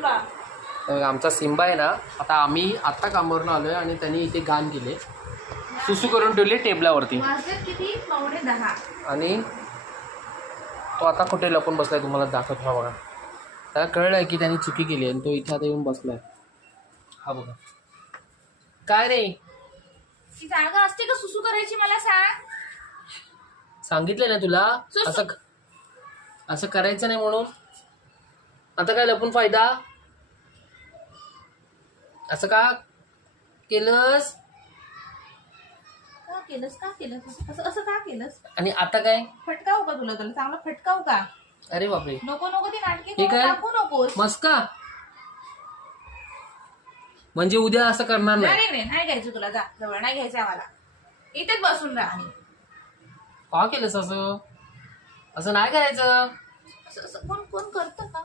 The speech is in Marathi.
बसून राहा. आमचा सिम्बा आहे ना, आम्ही आत्ता कामावरून आलोय आणि त्यांनी इथे घाण केले, सुसू करून ठेवली टेबलावरती. किती 9:45. आणि तो आता कुठे लपून बसलाय तुम्हाला दाखवतो. हा बघा, त्याला कळलंय की त्यांनी चुकी केली आणि तो इथे आता येऊन बसलाय. हा बघा. काय रे, ती जागा असते का सुसू करायची मला सांग. सांगितलंय ना तुला असं करायचं नाही म्हणून. आता काय लपून फायदा. असं का केलंस? का केलंस असं का केलंस? आणि आता काय फटकावू का तुला चांगला फटकावू का? अरे बापरे, नको ती नाटके हे काय टाकू नकोस. मस्का म्हणजे उद्या असं करणार नाही. नाही घ्यायचं तुला, जा जवळ नाही घ्यायचं आम्हाला. इथेच बसून राहा. आणि का केलंस असं नाही करायचं. असं कोण करतं का?